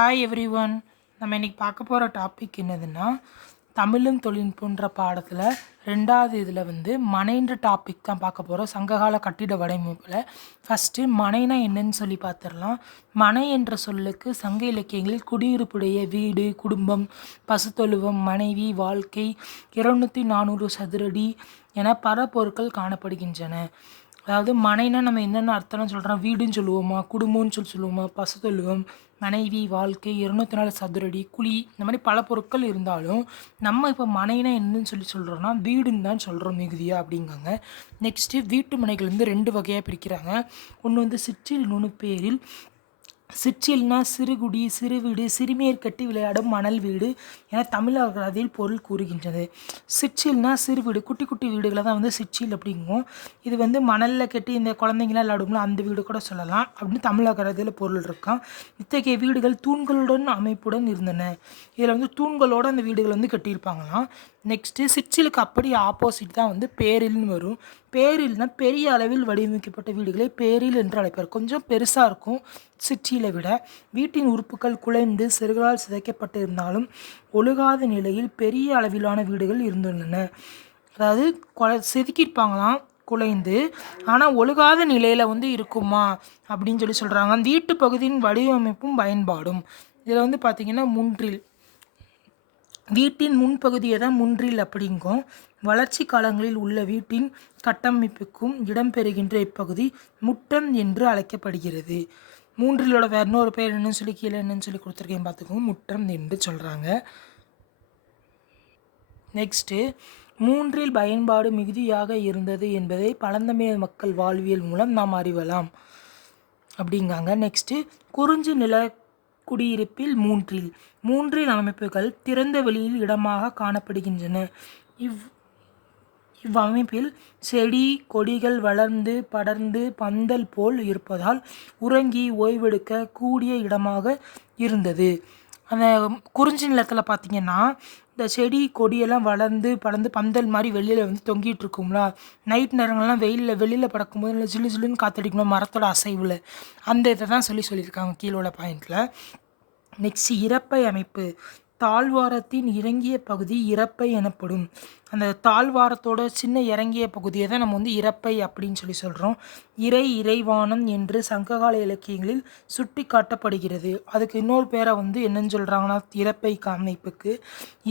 Hi everyone. நம்ம இன்றைக்கி பார்க்க போகிற டாபிக் என்னதுன்னா, தமிழும் தொழில்நுட்பன்ற பாடத்தில் ரெண்டாவது இதில் மனைன்ற டாபிக் தான் பார்க்க போகிறோம். சங்ககால கட்டிட வடிவமைப்பில் ஃபஸ்ட்டு மனைனா என்னன்னு சொல்லி பார்த்துடலாம். மனை என்ற சொல்லுக்கு சங்க இலக்கியங்களில் குடியிருப்புடைய வீடு, குடும்பம், பசுத்தொழுவம், மனைவி, வாழ்க்கை, 200-400 சதுரடி என பல பொருட்கள் காணப்படுகின்றன. அதாவது மனைனா நம்ம என்னென்ன அர்த்தம்னு சொல்கிறோம், வீடுன்னு சொல்லுவோமா, குடும்பம்னு சொல்லுவோமா, பசுத்தொழுவம், மனைவி, வாழ்க்கை, 204 சதுரடி, குழி, இந்த மாதிரி பல பொருட்கள் இருந்தாலும் நம்ம இப்போ மனைனா என்னன்னு சொல்கிறோன்னா வீடுன்னு தான் சொல்கிறோம் மிகுதியாக அப்படிங்காங்க. நெக்ஸ்ட்டு வீட்டு மனைகள் 2 வகையாக பிரிக்கிறாங்க. ஒன்று சிற்றில் நுணுப்பேரில். சிற்றில்னா சிறுகுடி, சிறுவீடு, சிறுமியர் கட்டி விளையாடும் மணல் வீடு என தமிழ் அகராதியில் பொருள் கூறுகின்றது. சிற்றில்னா சிறுவீடு, குட்டி குட்டி வீடுகளை தான் சிற்றில் அப்படிங்கும். இது மணலில் கட்டி இந்த குழந்தைங்களாம் விளையாடும்ல அந்த வீடு கூட சொல்லலாம் அப்படின்னு தமிழ் அகராதியில் பொருள் இருக்கான். இத்தகைய வீடுகள் தூண்களுடன் அமைப்புடன் இருந்தன. இதில் தூண்களோடு அந்த வீடுகள் கட்டியிருப்பாங்களாம். நெக்ஸ்ட்டு சிற்றிலுக்கு அப்படி ஆப்போசிட் தான் பேரில்னு வரும். பேரில்னா பெரிய அளவில் வடிவமைக்கப்பட்ட வீடுகளை பேரில் என்று அழைப்பார். கொஞ்சம் பெருசாக இருக்கும் சிற்றிலை விட. வீட்டின் உறுப்புகள் குலைந்து சிறுகளால் சிதைக்கப்பட்டு இருந்தாலும் ஒழுகாத நிலையில் பெரிய அளவிலான வீடுகள் இருந்துள்ளன. அதாவது செதுக்கியிருப்பாங்களாம் குலைந்து, ஆனால் ஒழுகாத நிலையில் இருக்குமா அப்படின்னு சொல்கிறாங்க. அந்த வீட்டு பகுதியின் வடிவமைப்பும் பயன்பாடும். இதில் பார்த்திங்கன்னா முன்றில், வீட்டின் முன்பகுதியை தான் முன்றில் அப்படிங்கும். வளர்ச்சி காலங்களில் உள்ள வீட்டின் கட்டமைப்புக்கும் இடம்பெறுகின்ற இப்பகுதி முட்டம் என்று அழைக்கப்படுகிறது. மூன்றிலோட வேறு இன்னொரு பேர் என்னன்னு சொல்லி கீழே என்னன்னு சொல்லி கொடுத்துருக்கேன் பார்த்துக்கோங்க. முட்டம் என்று சொல்கிறாங்க. நெக்ஸ்ட்டு மூன்றில் பயன்பாடு மிகுதியாக இருந்தது என்பதை பழந்தமிழ் மக்கள் வாழ்வியல் மூலம் நாம் அறிவலாம் அப்படிங்காங்க. நெக்ஸ்ட்டு குறிஞ்சி நில குடியிருப்பில் மூன்றில் அமைப்புகள் திறந்த வெளியில் இடமாக காணப்படுகின்றன. இவ்வமைப்பில் செடி கொடிகள் வளர்ந்து படர்ந்து பந்தல் போல் இருப்பதால் உறங்கி ஓய்வெடுக்க கூடிய இடமாக இருந்தது. அந்த குறிஞ்சி நிலத்தில் பார்த்திங்கன்னா இந்த செடி கொடியெல்லாம் வளர்ந்து படர்ந்து பந்தல் மாதிரி வெளியில் தொங்கிட்டு இருக்கும்ல. நைட் நேரங்கள்லாம் வெளியில் பறக்கும்போது நல்லா ஜில்லு ஜில்லுன்னு காற்றடிக்கணும் மரத்தோட அசைவில். அந்த இதை தான் சொல்லியிருக்காங்க கீழே உள்ள பாயிண்டில். நெக்ஸ்ட் இறப்பை அமைப்பு. தாழ்வாரத்தின் இறங்கிய பகுதி இறப்பை எனப்படும். அந்த தாழ்வாரத்தோட சின்ன இறங்கிய பகுதியை தான் நம்ம இறப்பை அப்படின்னு சொல்கிறோம். இறைவானம் என்று சங்ககால இலக்கியங்களில் சுட்டி காட்டப்படுகிறது. அதுக்கு இன்னொரு பேரை என்னன்னு சொல்கிறாங்கன்னா இறப்பை அமைப்புக்கு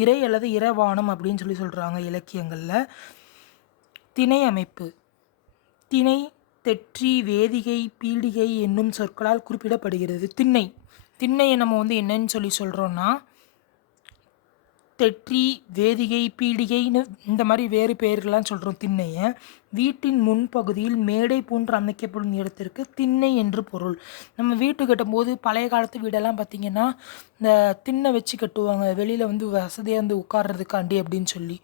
இறை அல்லது இறைவானம் அப்படின்னு சொல்கிறாங்க இலக்கியங்களில். திணை அமைப்பு. திணை, தெற்றி, வேதிகை, பீடிகை என்னும் சொற்களால் குறிப்பிடப்படுகிறது. திண்ணையை நம்ம என்னன்னு சொல்கிறோன்னா தெற்றி, வேதிகை, பீடிகைன்னு இந்த மாதிரி வேறு பெயர்கள்லாம் சொல்கிறோம் திண்ணையை. வீட்டின் முன்பகுதியில் மேடை போன்று அமைக்கப்படும் இடத்திற்கு திண்ணை என்று பொருள். நம்ம வீட்டு கட்டும்போது பழைய காலத்து வீடெல்லாம் பார்த்திங்கன்னா இந்த திண்ணை வச்சு கட்டுவாங்க. வெளியில் வசதியாக உட்கார்றதுக்காண்டி அப்படின்னு சொல்லி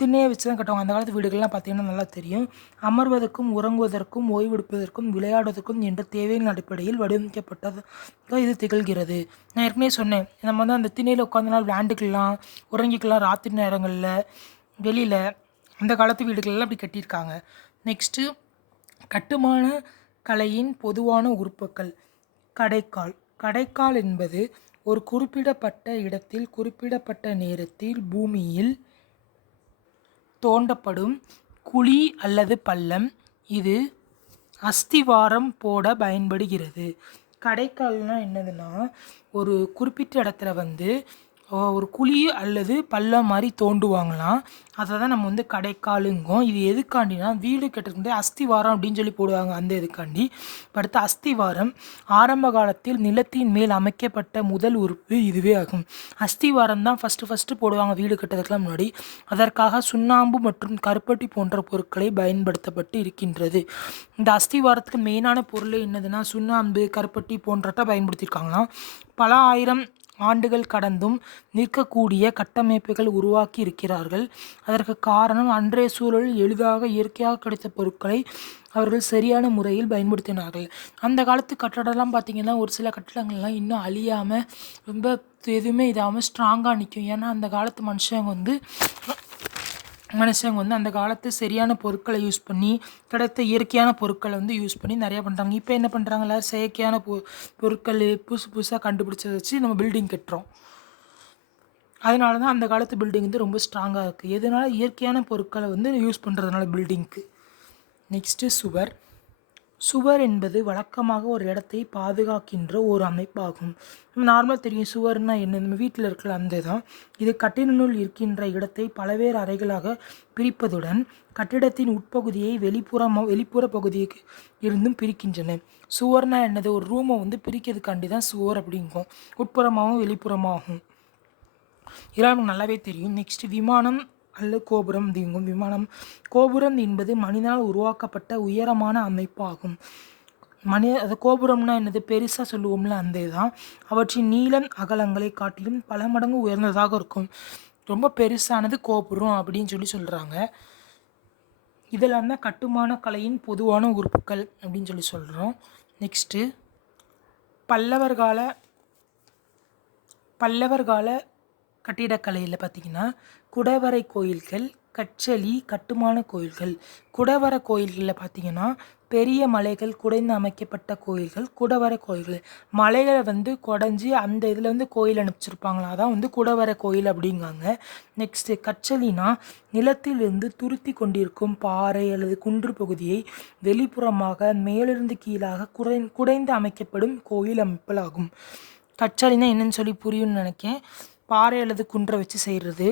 திண்ணையை வச்சு தான் கட்டுவாங்க. அந்த காலத்து வீடுகள்லாம் பார்த்திங்கன்னா நல்லா தெரியும். அமர்வதற்கும் உறங்குவதற்கும் ஓய்வெடுப்பதற்கும் விளையாடுவதற்கும் என்ற தேவையின் அடிப்படையில் வடிவமைக்கப்பட்டது இது திகழ்கிறது. நான் ஏற்கனவே சொன்னேன், நம்ம அந்த திண்ணையில் உட்காந்துனா விளையாண்டுக்கலாம், உறங்கிக்கலாம். ராத்திரி நேரங்களில் வெளியில் அந்த காலத்து வீடுகளெல்லாம் அப்படி கட்டியிருக்காங்க. நெக்ஸ்ட்டு கட்டுமான கலையின் பொதுவான உறுப்புக்கள். கடைக்கால் என்பது ஒரு குறிப்பிடப்பட்ட இடத்தில் குறிப்பிடப்பட்ட நேரத்தில் பூமியில் தோண்டப்படும் குழி அல்லது பள்ளம். இது அஸ்திவாரம் போட பயன்படுகிறது. கடைக்கால்னால் என்னதுன்னா ஒரு குறிப்பிட்ட இடத்துல ஒரு குழி அல்லது பள்ளம் மாதிரி தோண்டுவாங்களாம். அதை தான் நம்ம கடைக்காலுங்கும். இது எதுக்காண்டினா வீடு கட்டுறது அஸ்திவாரம் அப்படின்னு போடுவாங்க. அந்த இதுக்காண்டி. அடுத்து அஸ்திவாரம் ஆரம்ப காலத்தில் நிலத்தின் மேல் அமைக்கப்பட்ட முதல் உறுப்பு இதுவே ஆகும். அஸ்திவாரம் தான் ஃபஸ்ட்டு போடுவாங்க வீடு கட்டுறதுக்குலாம் முன்னாடி. அதற்காக சுண்ணாம்பு மற்றும் கருப்பட்டி போன்ற பொருட்களை பயன்படுத்தப்பட்டு இருக்கின்றது. இந்த அஸ்திவாரத்துக்கு மெயினான பொருள் என்னதுன்னா சுண்ணாம்பு, கருப்பட்டி போன்றட்ட பயன்படுத்தியிருக்காங்களாம். பல ஆயிரம் ஆண்டுகள் கடந்தும் நிற்கக்கூடிய கட்டமைப்புகள் உருவாக்கி இருக்கிறார்கள். அதற்கு காரணம் அன்றைய சூழலில் எளிதாக இயற்கையாக கிடைத்த பொருட்களை அவர்கள் சரியான முறையில் பயன்படுத்தினார்கள். அந்த காலத்து கட்டடம்லாம் பார்த்திங்கன்னா ஒரு சில கட்டடங்கள்லாம் இன்னும் அழியாமல் ரொம்ப எதுவுமே இதாகாமல் ஸ்ட்ராங்காக நிற்கும். ஏன்னா அந்த காலத்து மனுஷங்க மனுஷங்க வந்து அந்த காலத்து சரியான பொருட்களை யூஸ் பண்ணி கிடைத்த இயற்கையான பொருட்களை வந்து யூஸ் பண்ணி நிறையா பண்ணுறாங்க. இப்போ என்ன பண்ணுறாங்க, எல்லாரும் செயற்கையான பொருட்கள் புதுசாக கண்டுபிடிச்சதை வச்சு நம்ம பில்டிங் கட்டுறோம். அதனால தான் அந்த காலத்து பில்டிங் வந்து ரொம்ப ஸ்ட்ராங்காக இருக்குது. எதனால இயற்கையான பொருட்களை வந்து யூஸ் பண்ணுறதுனால பில்டிங்க்கு. நெக்ஸ்ட்டு சுவர். சுவர் என்பது வழக்கமாக ஒரு இடத்தை பாதுகாக்கின்ற ஒரு அமைப்பாகும். நம்ம நார்மலாக தெரியும் சுவர்னா என்ன, நம்ம வீட்டில் இருக்கிற அந்த தான். இது கட்டிடனுள் இருக்கின்ற இடத்தை பலவேறு அறைகளாக பிரிப்பதுடன் கட்டிடத்தின் உட்பகுதியை வெளிப்புற பகுதிக்கு இருந்தும் பிரிக்கின்றன. சுவர்னா என்னது, ஒரு ரூமை வந்து பிரிக்கிறதுக்காண்டி தான் சுவர் அப்படிங்கும். உட்புறமாகவும் வெளிப்புறமாகும். இதெல்லாம் நமக்கு நல்லாவே தெரியும். நெக்ஸ்ட் விமானம் அல்லது கோபுரம் அப்படிங்கும். கோபுரம் என்பது மனிதனால் உருவாக்கப்பட்ட உயரமான அமைப்பாகும். அது கோபுரம்னா என்னது, பெருசாக சொல்லுவோம்ல அந்த இதுதான். அவற்றின் நீளம் அகலங்களை காட்டிலும் பல மடங்கு உயர்ந்ததாக இருக்கும். ரொம்ப பெருசானது கோபுரம் அப்படின்னு சொல்கிறாங்க. இதெல்லாம் தான் கட்டுமான கலையின் பொதுவான உறுப்புகள் அப்படின்னு சொல்கிறோம். நெக்ஸ்ட்டு பல்லவர் கால கட்டிடக்கலையில் பார்த்திங்கன்னா குடவரை கோயில்கள், கற்றளி கட்டுமான கோயில்கள். குடவரை கோயில்களில் பார்த்திங்கன்னா பெரிய மலைகள் குடைந்து அமைக்கப்பட்ட கோயில்கள் குடவரை கோயில்கள். மலைகளை வந்து குடஞ்சி அந்த இதில் வந்து கோயில் அனுப்பிச்சிருப்பாங்களா, அதான் வந்து குடவரை கோயில் அப்படிங்காங்க. நெக்ஸ்ட்டு கற்றளினா நிலத்திலிருந்து துருத்தி கொண்டிருக்கும் பாறை அல்லது குன்று பகுதியை வெளிப்புறமாக மேலிருந்து கீழாக குடைந்து அமைக்கப்படும் கோயில் அமைப்பலாகும். கற்றளினா என்னன்னு சொல்லி புரியும்னு நினைக்கிறேன். பாறை அல்லது குன்றை வச்சு செய்கிறது,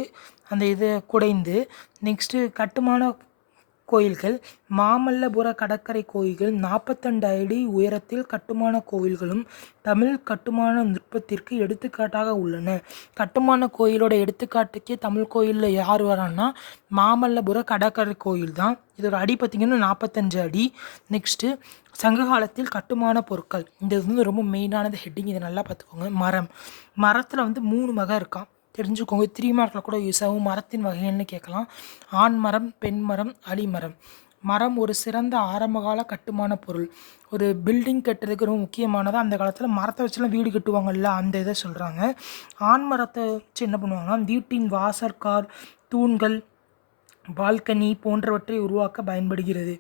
அந்த இதை குடைந்து. நெக்ஸ்ட்டு கட்டுமான கோயில்கள். மாமல்லபுர கடற்கரை கோயில்கள் 42 அடி உயரத்தில் கட்டுமான கோயில்களும் தமிழ் கட்டுமான நுட்பத்திற்கு எடுத்துக்காட்டாக உள்ளன. கட்டுமான கோயிலோட எடுத்துக்காட்டுக்கே தமிழ் கோயிலில் யார் வரான்னா மாமல்லபுர கடற்கரை கோயில் தான். இதோட அடி பார்த்திங்கன்னா 45 அடி. நெக்ஸ்ட்டு சங்க காலத்தில் கட்டுமான பொருட்கள். இந்த இது வந்து ரொம்ப மெயினானது ஹெட்டிங், இதை நல்லா பார்த்துக்கோங்க. மரத்தில் வந்து 3 வகை இருக்கான், தெரிஞ்சுக்கோங்க. 3 மார்க்கில் கூட யூஸ் ஆகும். மரத்தின் வகைன்னு கேட்கலாம். ஆண் மரம், பெண் மரம், அலிமரம். மரம் ஒரு சிறந்த ஆரம்பகால கட்டுமான பொருள். ஒரு பில்டிங் கட்டுறதுக்கு ரொம்ப முக்கியமானதாக அந்த காலத்தில் மரத்தை வச்சுலாம் வீடு கட்டுவாங்கல்ல, அந்த இதை சொல்கிறாங்க. ஆண் மரத்தை வச்சு என்ன பண்ணுவாங்கன்னா வீட்டின் வாசற்கார், தூண்கள், பால்கனி போன்றவற்றை உருவாக்க பயன்படுகிறது.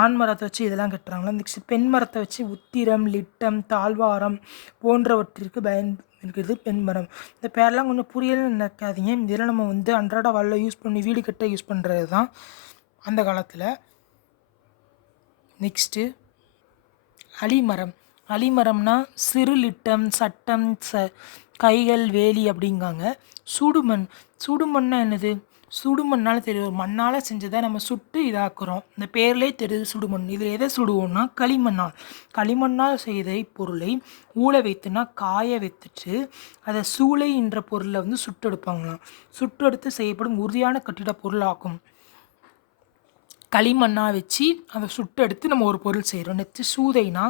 ஆண் மரத்தை வச்சு இதெல்லாம் கட்டுறாங்களா. நெக்ஸ்ட் பெண் மரத்தை வச்சு உத்திரம், லிட்டம், தாழ்வாரம் போன்றவற்றிற்கு இருக்கிறது பெண் மரம். இந்த பேரெல்லாம் கொஞ்சம் புரியலன்னு நினைக்காதீங்க. இதெல்லாம் நம்ம வந்து அன்றாட வாழ்வில் யூஸ் பண்ணி வீடு கட்ட யூஸ் பண்ணுறது தான் அந்த காலத்தில். நெக்ஸ்ட்டு அலிமரம்னா சிறு லிட்டம், சட்டம், கைகள், வேலி அப்படிங்காங்க. சுடுமண்னா என்னது, சுடுமண்ணால் தெரியும், மண்ணால் செஞ்சதை நம்ம சுட்டு இதாக்குறோம். இந்த பேர்லேயே தெரியுது சுடுமண். இதில் எதை சுடுவோம்னா களிமண்ணால் செய்த பொருளை ஊற வைத்துனா காய வைத்துட்டு அதை சூளை என்ற பொருளை வந்து சுட்டு எடுப்பாங்களாம். சுட்டு எடுத்து செய்யப்படும் உறுதியான கட்டிட பொருளாகும். களிமண்ணாக வச்சு அதை சுட்டு எடுத்து நம்ம ஒரு பொருள் செய்கிறோம். நெக்ஸ்ட்டு சூதைனா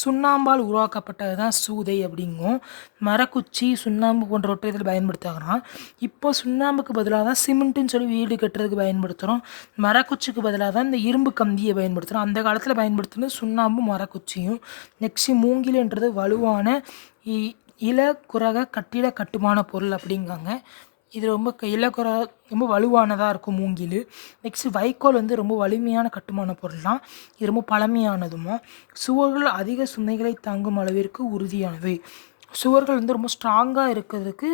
சுண்ணாம்பால் உருவாக்கப்பட்டது தான் சூதை அப்படிங்கும். மரக்குச்சி, சுண்ணாம்பு போன்றவற்றை இதில் பயன்படுத்துகிறான். இப்போ சுண்ணாம்புக்கு பதிலாக தான் சிமெண்ட்டுன்னு சொல்லி வீடு கட்டுறதுக்கு பயன்படுத்துகிறோம். மரக்குச்சிக்கு பதிலாக தான் இந்த இரும்பு கம்பியை பயன்படுத்துகிறோம். அந்த காலத்தில் பயன்படுத்துனது சுண்ணாம்பும் மரக்குச்சியும். நெக்ஸ்ட்டு மூங்கில்ன்றது வலுவான இலகுரக கட்டுமான பொருள் அப்படிங்காங்க. இது ரொம்ப ரொம்ப வலுவானதாக இருக்கும் மூங்கில். நெக்ஸ்ட் வைக்கோல் வந்து ரொம்ப வலிமையான கட்டுமான பொருள் தான். இது ரொம்ப பழமையானதுமா. சுவர்கள் அதிக சுமைகளை தாங்கும் அளவிற்கு உறுதியானவை. சுவர்கள் வந்து ரொம்ப ஸ்ட்ராங்காக இருக்கிறதுக்கு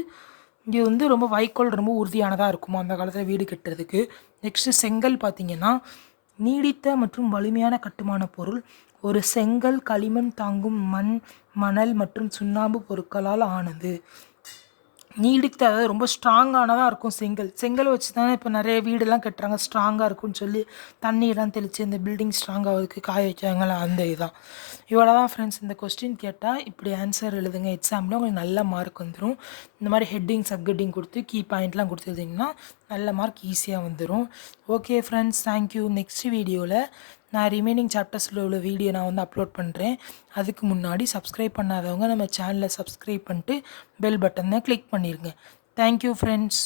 இது வந்து ரொம்ப வைக்கோல் ரொம்ப உறுதியானதாக இருக்குமா அந்த காலத்தில் வீடு கட்டுறதுக்கு. நெக்ஸ்ட்டு செங்கல் பார்த்திங்கன்னா நீடித்த மற்றும் வலிமையான கட்டுமான பொருள். ஒரு செங்கல் களிமண் தாங்கும் மண், மணல் மற்றும் சுண்ணாம்பு பொருட்களால் ஆனது. நீடித்த, அதாவது ரொம்ப ஸ்ட்ராங்கானதாக இருக்கும் செங்கல் வச்சு தானே இப்போ நிறைய வீடெல்லாம் கட்டுறாங்க, ஸ்ட்ராங்காக இருக்கும்னு சொல்லி தண்ணியெல்லாம் தெளித்து இந்த பில்டிங் ஸ்ட்ராங்காகிறதுக்கு காய வைக்கிறாங்களா, அந்த இதுதான். இவ்வளோ தான் ஃப்ரெண்ட்ஸ். இந்த கொஸ்டின் கேட்டால் இப்படி ஆன்சர் எழுதுங்க, எக்ஸாமில் உங்களுக்கு நல்ல மார்க் வந்துடும். இந்த மாதிரி ஹெட்டிங் சப்ஹெட்டிங் கொடுத்து கீ பாயிண்ட்லாம் கொடுத்துருந்தீங்கன்னா நல்ல மார்க் ஈஸியாக வந்துடும். Okay friends, thank you. நெக்ஸ்ட் வீடியோவில் நான் ரிமைனிங் சாப்டர்ஸில் உள்ள வீடியோ நான் வந்து அப்லோட் பண்ணுறேன். அதுக்கு முன்னாடி சப்ஸ்கிரைப் பண்ணாதவங்க நம்ம சேனலை சப்ஸ்கிரைப் பண்ணிட்டு பெல் பட்டனை கிளிக் பண்ணிடுங்க. Thank you friends.